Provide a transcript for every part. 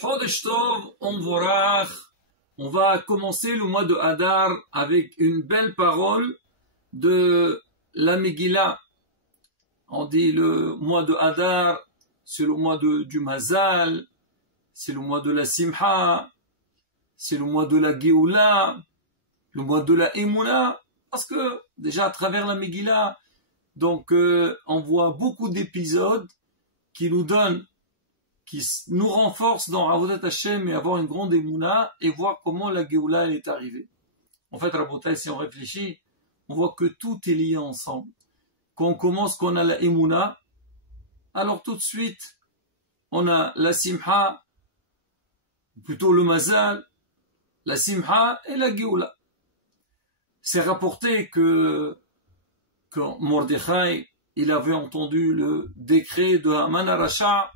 Chodesh Tov, on va commencer le mois de Hadar avec une belle parole de la Megillah. On dit le mois de Hadar, c'est le mois du Mazal, c'est le mois de la Simcha, c'est le mois de la Géoula, le mois de la Emouna, parce que déjà à travers la Megillah, donc on voit beaucoup d'épisodes qui nous donnent, qui nous renforcent dans Avodat Hashem et avoir une grande Emouna et voir comment la Géoula est arrivée. En fait, Rabotai, si on réfléchit, on voit que tout est lié ensemble. Quand on commence, qu'on a la Emouna, alors tout de suite, on a la Simcha, plutôt le Mazal, la Simcha et la Géoula. C'est rapporté que quand Mordechai, il avait entendu le décret de Haman Aracha,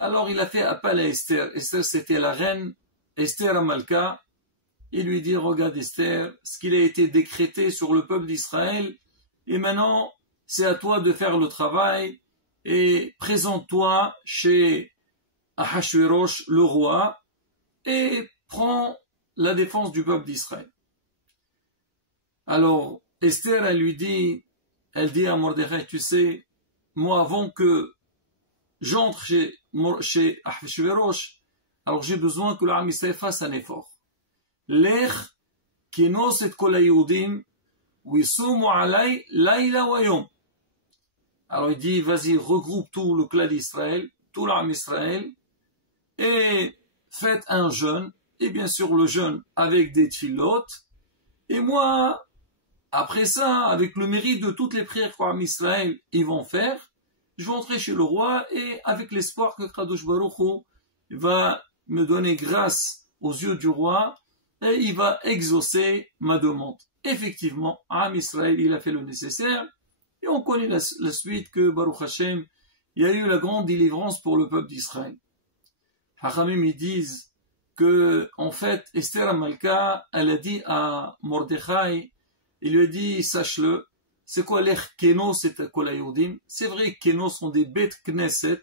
alors il a fait appel à Esther. Esther, c'était la reine, Esther Amalka. Il lui dit, regarde Esther, ce qu'il a été décrété sur le peuple d'Israël, et maintenant, c'est à toi de faire le travail, et présente-toi chez Ahashverosh, le roi, et prends la défense du peuple d'Israël. Alors, Esther, elle dit à Mordechai, tu sais, moi, avant que j'entre chez Ahashverosh, alors j'ai besoin que l'Am Israël fasse un effort. Lech kenos et kol haYehudim v'yisumu alay layla wa yom. Alors il dit, vas-y, regroupe tout le clan d'Israël, tout l'Am Israël, et faites un jeûne, et bien sûr le jeûne avec des tfilotes, et moi, après ça, avec le mérite de toutes les prières que l'Am Israël ils vont faire, je vais entrer chez le roi et avec l'espoir que Kadosh Baruch Hu va me donner grâce aux yeux du roi et il va exaucer ma demande. Effectivement, Am Israël, il a fait le nécessaire et on connaît la suite que Baruch Hashem, il y a eu la grande délivrance pour le peuple d'Israël. Hachamim, ils disent que, en fait, Esther Amalka, elle a dit à Mordechai, il lui a dit, sache-le, c'est quoi l'Ech Kenos et Kol haYehudim? C'est vrai que Kenos sont des bêtes Knesset,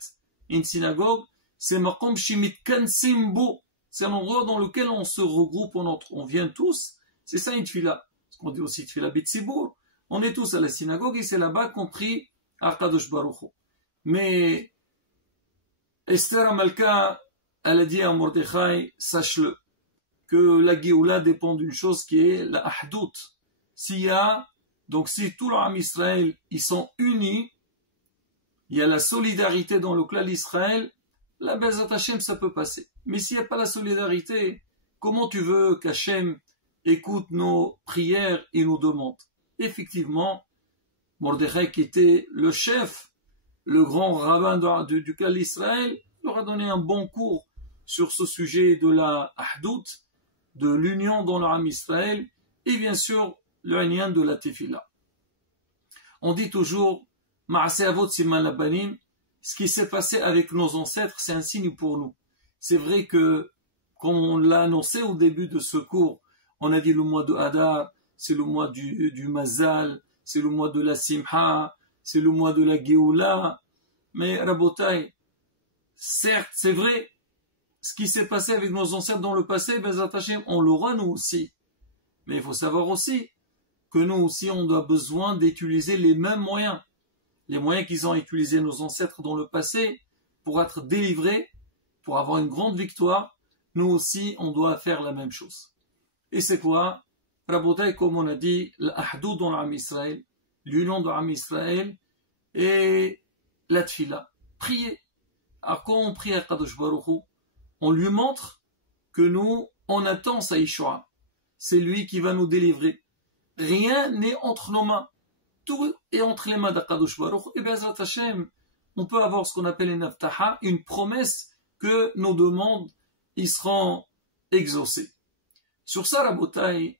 une synagogue, c'est Makom Shimit Kansim Bo, c'est un endroit dans lequel on se regroupe, on vient tous, c'est ça une tfila. Ce qu'on dit aussi tfila B'tzibour, on est tous à la synagogue et c'est là-bas qu'on prie à Kadosh Baruch Hu. Mais Esther Amalka, elle a dit à Mordechai, sache-le, que la Géoula dépend d'une chose qui est la Ahdout. Donc si tout l'Am Israël, ils sont unis, il y a la solidarité dans le clan d'Israël, la Bezat Hashem, ça peut passer. Mais s'il n'y a pas la solidarité, comment tu veux qu'Hashem écoute nos prières et nos demandes? Effectivement, Mordechai, qui était le chef, le grand rabbin du clan d'Israël, leur a donné un bon cours sur ce sujet de la Ahdout, de l'union dans l'Am Israël, et bien sûr, le lien de la tefila. On dit toujours, Ma'aseh Avot Siman Labanim, ce qui s'est passé avec nos ancêtres, c'est un signe pour nous. C'est vrai que, comme on l'a annoncé au début de ce cours, on a dit le mois de Hadar, c'est le mois du Mazal, c'est le mois de la Simcha, c'est le mois de la Géoula. Mais Rabotai, certes, c'est vrai, ce qui s'est passé avec nos ancêtres dans le passé, Bezat Hashem, on l'aura nous aussi. Mais il faut savoir aussi que nous aussi, on a besoin d'utiliser les mêmes moyens. Les moyens qu'ils ont utilisés nos ancêtres dans le passé pour être délivrés, pour avoir une grande victoire, nous aussi, on doit faire la même chose. Et c'est quoi? Rabotai, comme on a dit, l'ahdoud dans l'Am Israël, l'union de l'Am Israël et la tfila. Prier. Alors quand on prie à Kadosh Baruch Hu, on lui montre que nous, on attend sa Yeshua. C'est lui qui va nous délivrer. Rien n'est entre nos mains. Tout est entre les mains d'Akadosh Baruch. Et Bezrat Hashem, on peut avoir ce qu'on appelle une avtaha, une promesse que nos demandes y seront exaucées. Sur ça, Rabotai,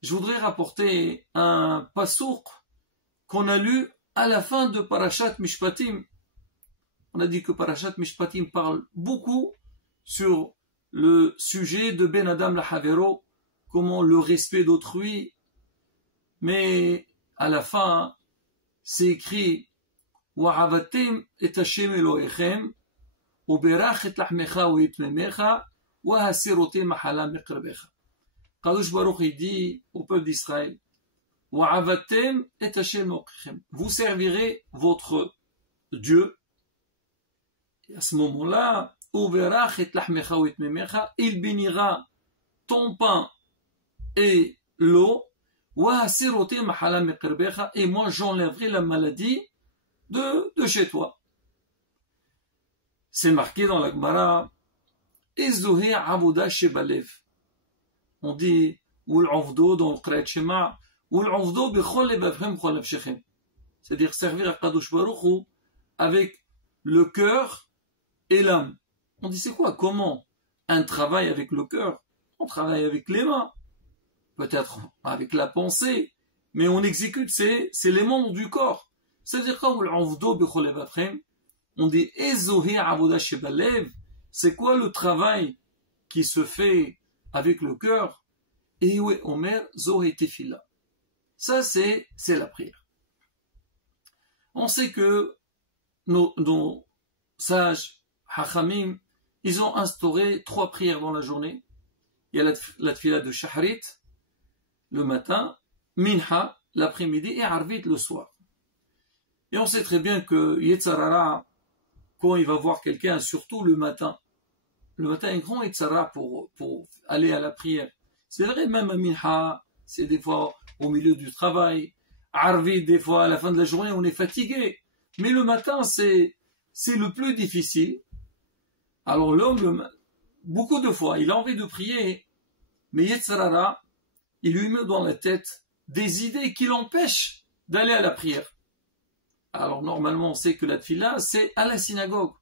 je voudrais rapporter un pasouk qu'on a lu à la fin de Parashat Mishpatim. On a dit que Parashat Mishpatim parle beaucoup sur le sujet de Ben Adam Lahavero, comment le respect d'autrui. Mais à la fin, c'est écrit Wa'avatim et Hashem Elohechem וברך את לחמך ויתממך, והסיר אותי מחלה מקרבך. Kadosh Baruch il dit au peuple d'Israël, Wa'avatem et Hashem Mokichem. Vous servirez votre Dieu. Et à ce moment-là, Uberach et Lahmecha ou Etmemecha, il bénira ton pain et l'eau. Wa'asirote Mahala Mekerbecha, et moi j'enlèverai la maladie de chez toi. C'est marqué dans la Gemara, Ezohe Avoda Shebalev. On dit, ou l'avdo dans le Qur'an Shema, ou l'avdo bechol lebavchem chol nefshechem. C'est-à-dire servir à Kadosh Baruch Hu avec le cœur et l'âme. On dit, c'est quoi? Comment? Un travail avec le cœur. On travaille avec les mains. Peut-être avec la pensée. Mais on exécute, c'est les membres du corps. C'est-à-dire, quand l'avdo bechol lebavchem, on dit, ezohe avoda shebalev. C'est quoi le travail qui se fait avec le cœur? Et oui, Omer, Zoé Tefila. Ça, c'est la prière. On sait que nos sages, Hachamim, ils ont instauré 3 prières dans la journée. Il y a la Tefila de Shaharit, le matin, Minha, l'après-midi, et Arvit, le soir. Et on sait très bien que Yetzarara, quand il va voir quelqu'un, surtout le matin est grand Yetzara pour aller à la prière. C'est vrai, même à Minha, c'est des fois au milieu du travail. Arvit, des fois à la fin de la journée, on est fatigué. Mais le matin, c'est le plus difficile. Alors l'homme, beaucoup de fois, il a envie de prier, mais Yetzarara, il lui met dans la tête des idées qui l'empêchent d'aller à la prière. Alors normalement, on sait que la tefila, c'est à la synagogue.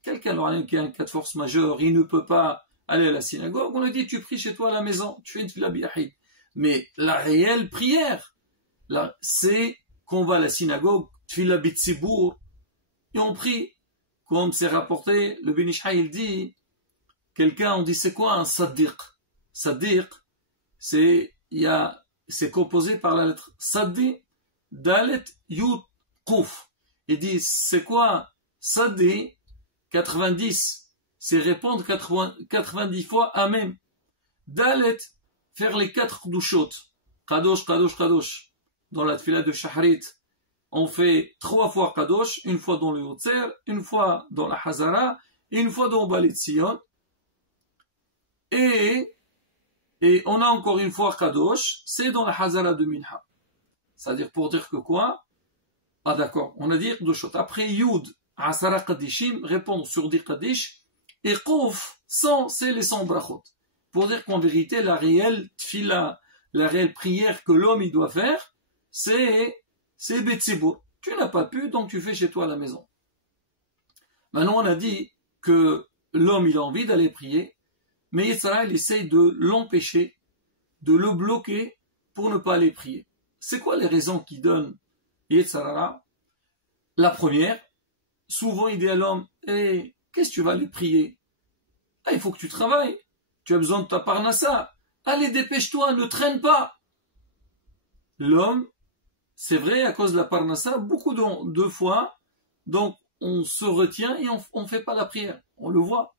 Quelqu'un qui a un cas de force majeure, il ne peut pas aller à la synagogue, on lui dit, tu pries chez toi à la maison, tu fais une tefila biyahid. Mais la réelle prière, c'est qu'on va à la synagogue, tefila bitzibour, et on prie. Comme c'est rapporté, le Ben Ish Chai, il dit, quelqu'un, on dit, c'est quoi un saddiq? Saddiq, c'est composé par la lettre Saddi, Dalet, Yud, Kouf. Il dit, c'est quoi Saddi? 90, c'est répondre 90 fois Amen. Dalet, faire les 4 douchot. Kadosh, Kadosh, Kadosh. Dans la tefila de Shaharit, on fait 3 fois Kadosh, une fois dans le Yotzer, une fois dans la Hazara, et une fois dans Balit Sion. Et on a encore une fois Kadosh, c'est dans la Hazara de Minha. C'est-à-dire pour dire que quoi? Ah d'accord, on a dit douchot. Après Yud, Asara Kadishim, répondre sur des Kadish, et Kouf, 100, c'est les 100 brachot. Pour dire qu'en vérité, la réelle tfila, la réelle prière que l'homme il doit faire, c'est Betsibour. Tu n'as pas pu, donc tu fais chez toi à la maison. Maintenant, on a dit que l'homme il a envie d'aller prier, mais Yetzara, il essaye de l'empêcher, de le bloquer pour ne pas aller prier. C'est quoi les raisons qui donnent Yetzara? La première, souvent il dit à l'homme, hey, qu'est-ce que tu vas aller prier? Ah, il faut que tu travailles. Tu as besoin de ta parnassa. Allez, dépêche-toi, ne traîne pas. L'homme, c'est vrai, à cause de la parnassa, beaucoup de fois, donc on se retient et on ne fait pas la prière. On le voit.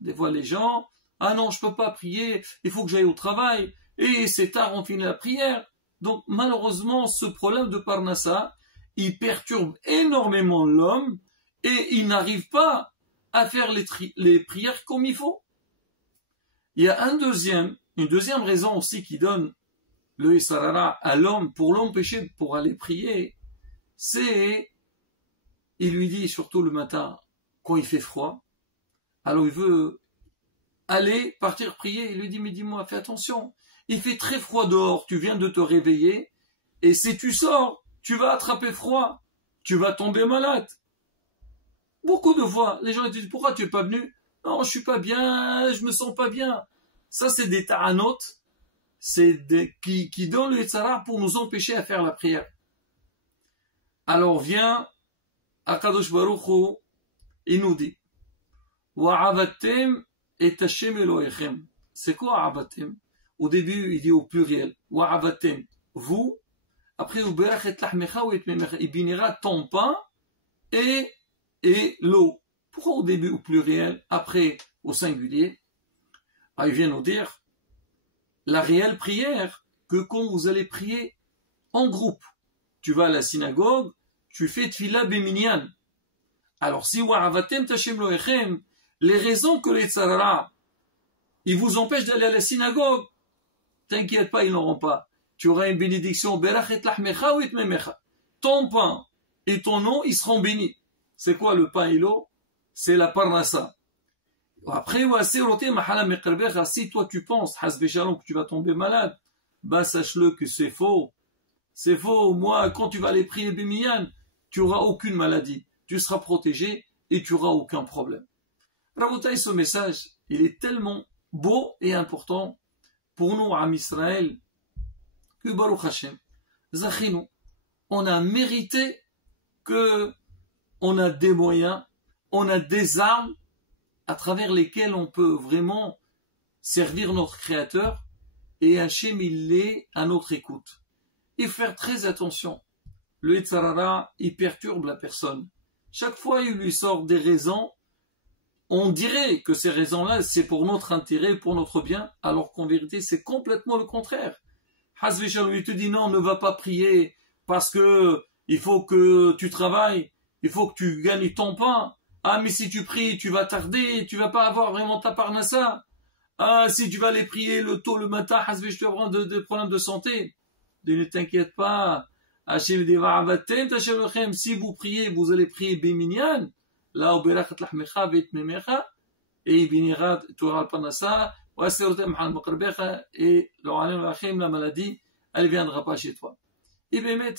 Des fois, les gens, ah non, je ne peux pas prier, il faut que j'aille au travail, et c'est tard, on finit la prière. Donc, malheureusement, ce problème de parnassa, il perturbe énormément l'homme, et il n'arrive pas à faire les prières comme il faut. Il y a une deuxième raison aussi qui donne le Yisarara à l'homme pour l'empêcher pour aller prier, c'est, il lui dit surtout le matin, quand il fait froid, alors il veut aller partir prier, il lui dit, mais dis-moi, fais attention, il fait très froid dehors, tu viens de te réveiller, et si tu sors, tu vas attraper froid, tu vas tomber malade. Beaucoup de fois, les gens disent, pourquoi tu n'es pas venu? Non, je suis pas bien, je me sens pas bien. Ça, c'est des ta'anot, qui donnent le Yetzara pour nous empêcher à faire la prière. Alors vient Akadosh Baruch Hu, il nous dit, Wa'avatem et Hashem Elohechem. C'est quoi Wa'avatem? Au début, il dit au pluriel, Wa'avatem, vous. Après, Uberach et Lahmecha ou et Memecha, il bénira ton pain et l'eau. Pourquoi au début au pluriel, après au singulier? Ah, il vient nous dire la réelle prière que quand vous allez prier en groupe. Tu vas à la synagogue, tu fais tfila beminyan. Alors si wa'avatem tashem loechem, les raisons que les tzarara, ils vous empêchent d'aller à la synagogue, t'inquiète pas, ils n'auront pas. Tu auras une bénédiction, berachet lachmecha ou itmemecha. Ton pain et ton eau, ils seront bénis. C'est quoi le pain et l'eau? C'est la parnassa. Après, si toi tu penses, que tu vas tomber malade, bah sache-le que c'est faux. C'est faux. Moi, quand tu vas aller prier Bémiyan, tu n'auras aucune maladie. Tu seras protégé et tu n'auras aucun problème. Rabotaï, ce message, il est tellement beau et important pour nous, Am Israël, que Baruch Hashem, Zachinu, on a mérité que on a des moyens, on a des armes à travers lesquelles on peut vraiment servir notre Créateur et Hachem il est à notre écoute. Et faire très attention. Le Yetzarara, il perturbe la personne. Chaque fois, il lui sort des raisons. On dirait que ces raisons-là, c'est pour notre intérêt, pour notre bien, alors qu'en vérité, c'est complètement le contraire. Hazveshal lui te dit non, ne va pas prier parce que il faut que tu travailles, il faut que tu gagnes ton pain. Ah, mais si tu pries, tu vas tarder, tu vas pas avoir vraiment ta parnassa. Ah, si tu vas aller prier le tôt le matin, Hazvesh, tu vas avoir des problèmes de santé. Ne t'inquiète pas. Si vous priez, vous allez prier Béminyan. Là, au berachat lachmecha veitmemecha. Et il bénira, tu auras le parnassa. Et la maladie, elle ne viendra pas chez toi. Et Bémet,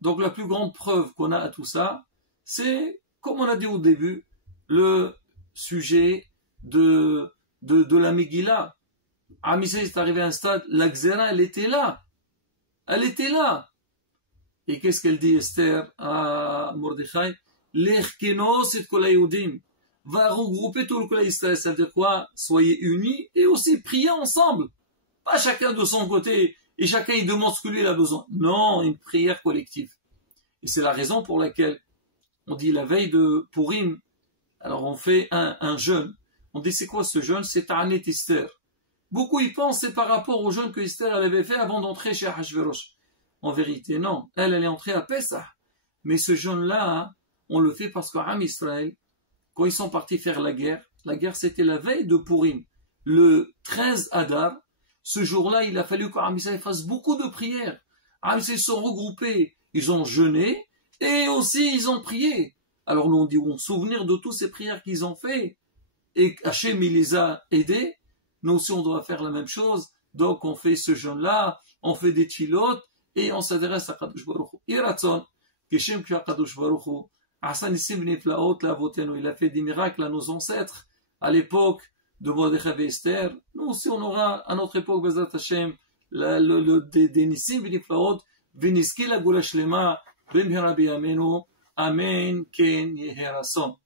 donc la plus grande preuve qu'on a à tout ça, c'est, comme on a dit au début, le sujet de la Megillah. Amisé est arrivé à un stade, la Xéra, elle était là. Elle était là. Et qu'est-ce qu'elle dit, Esther, à Mordechai? L'Erkenos et Kolayoudim va regrouper tout le Kolay Israël. Ça veut dire quoi? Soyez unis et aussi priez ensemble. Pas chacun de son côté et chacun il demande ce que lui il a besoin. Non, une prière collective. Et c'est la raison pour laquelle on dit la veille de Purim, alors on fait un jeûne. On dit c'est quoi ce jeûne? C'est Ta'anet Esther. Beaucoup y pensent c'est par rapport au jeûne que Esther elle avait fait avant d'entrer chez Ahashverosh. En vérité, non. Elle est entrée à Pessah. Mais ce jeûne-là, hein, on le fait parce qu'Am Israël, quand ils sont partis faire la guerre c'était la veille de Purim. Le 13 Adar, ce jour-là, il a fallu qu'Am Israël fasse beaucoup de prières. Am Israël se sont regroupés, ils ont jeûné et aussi ils ont prié. Alors nous on dit, on souvenir de toutes ces prières qu'ils ont fait et Hachem il les a aidés. Nous aussi on doit faire la même chose. Donc on fait ce jeûne-là, on fait des tfilotes et on s'adresse à Kadosh Baruch Hu. Iratzon, Keshem Kia Kadosh Baruch Hu, Hassan Issim Niflaot Lavotenu, il a fait des miracles à nos ancêtres à l'époque de Mordechai et Esther. Nous aussi on aura à notre époque Bezrat Hashem des Nissim Niflaot, Veniski la Gula Shlema, Ben Rabbi Amenu, Amen, Ken Yeherason.